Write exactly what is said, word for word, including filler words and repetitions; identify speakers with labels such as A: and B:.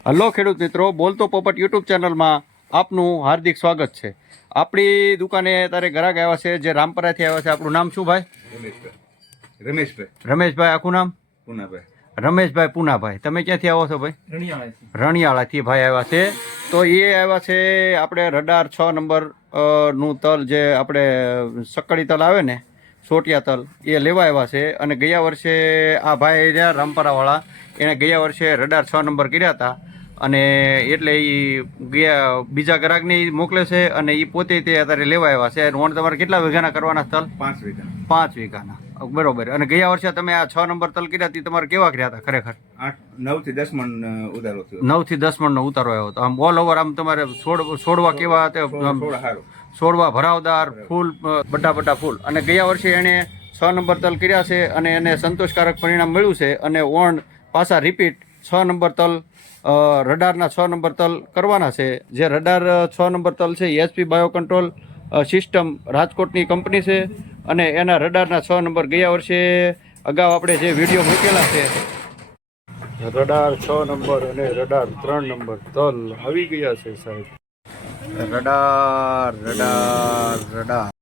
A: Hello ખેડૂત મિત્રો, બોલતો પોપટ યુટ્યુબ ચેનલમાં આપનું હાર્દિક સ્વાગત છે। આપણી દુકાને તારે ગ્રાહક આવ્યા છે જે રામપરાથી આવ્યા છે। આપણું નામ શું ભાઈ?
B: રમેશભાઈ રમેશભાઈ
A: રમેશભાઈ, આખું નામ?
B: પૂનાભાઈ
A: રમેશભાઈ પૂનાભાઈ। તમે ક્યાંથી આવો છો ભાઈ?
B: રણિયાળાથી
A: રણિયાળાથી ભાઈ આવ્યા છે। તો એ આવ્યા છે આપણે રડાર છ નંબર નું તલ, જે આપણે સક્કડી તલ આવે ને, સોટિયા તલ, એ લેવા આવ્યા છે। અને ગયા વર્ષે આ ભાઈ રહ્યા રામપરાવાળા, એણે ગયા વર્ષે રડાર છ નંબર કર્યા હતા, અને એટલે એ ગયા બીજા ગ્રાહકને ઈ મોકલે છે, અને એ પોતે તે અત્યારે લેવા આવ્યા છે। રોણ તમારે કેટલા વીઘાના કરવાના તલ?
B: પાંચ વીઘા
A: પાંચ વીઘાના, બરોબર। અને ગયા વર્ષે તમે આ છ નંબર તલ કર્યા હતી, તમારે કેવા કર્યા હતા ખરેખર?
B: આઠ નવ થી દસ મણ ઉધારો થયો।
A: નવ થી દસ મણનો ઉતારો આવ્યો હતો। આમ ઓલ ઓવર આમ તમારે છોડ છોડવા કેવા હતા?
B: થોડા સારું,
A: છોડવા ભરાવદાર, ફૂલ બટા બટા ફૂલ। અને ગયા વર્ષે એણે છ નંબર તલ કર્યા છે, અને એને સંતોષકારક પરિણામ મળ્યું છે। અને ઓણ પાછા રિપીટ છ નંબર તલ, રડારના છ નંબર તલ કરવાના છે। જે રડાર છ નંબર તલ છે એ એચપી બાયો કંટ્રોલ સિસ્ટમ રાજકોટની કંપની છે, અને એના રડારના છ નંબર ગયા વર્ષે અગાઉ આપણે જે વિડીયો મૂકેલા છે, રડાર છ નંબર અને રડાર ત્રણ નંબર તલ આવી ગયા છે સાહેબ। Radar radar radar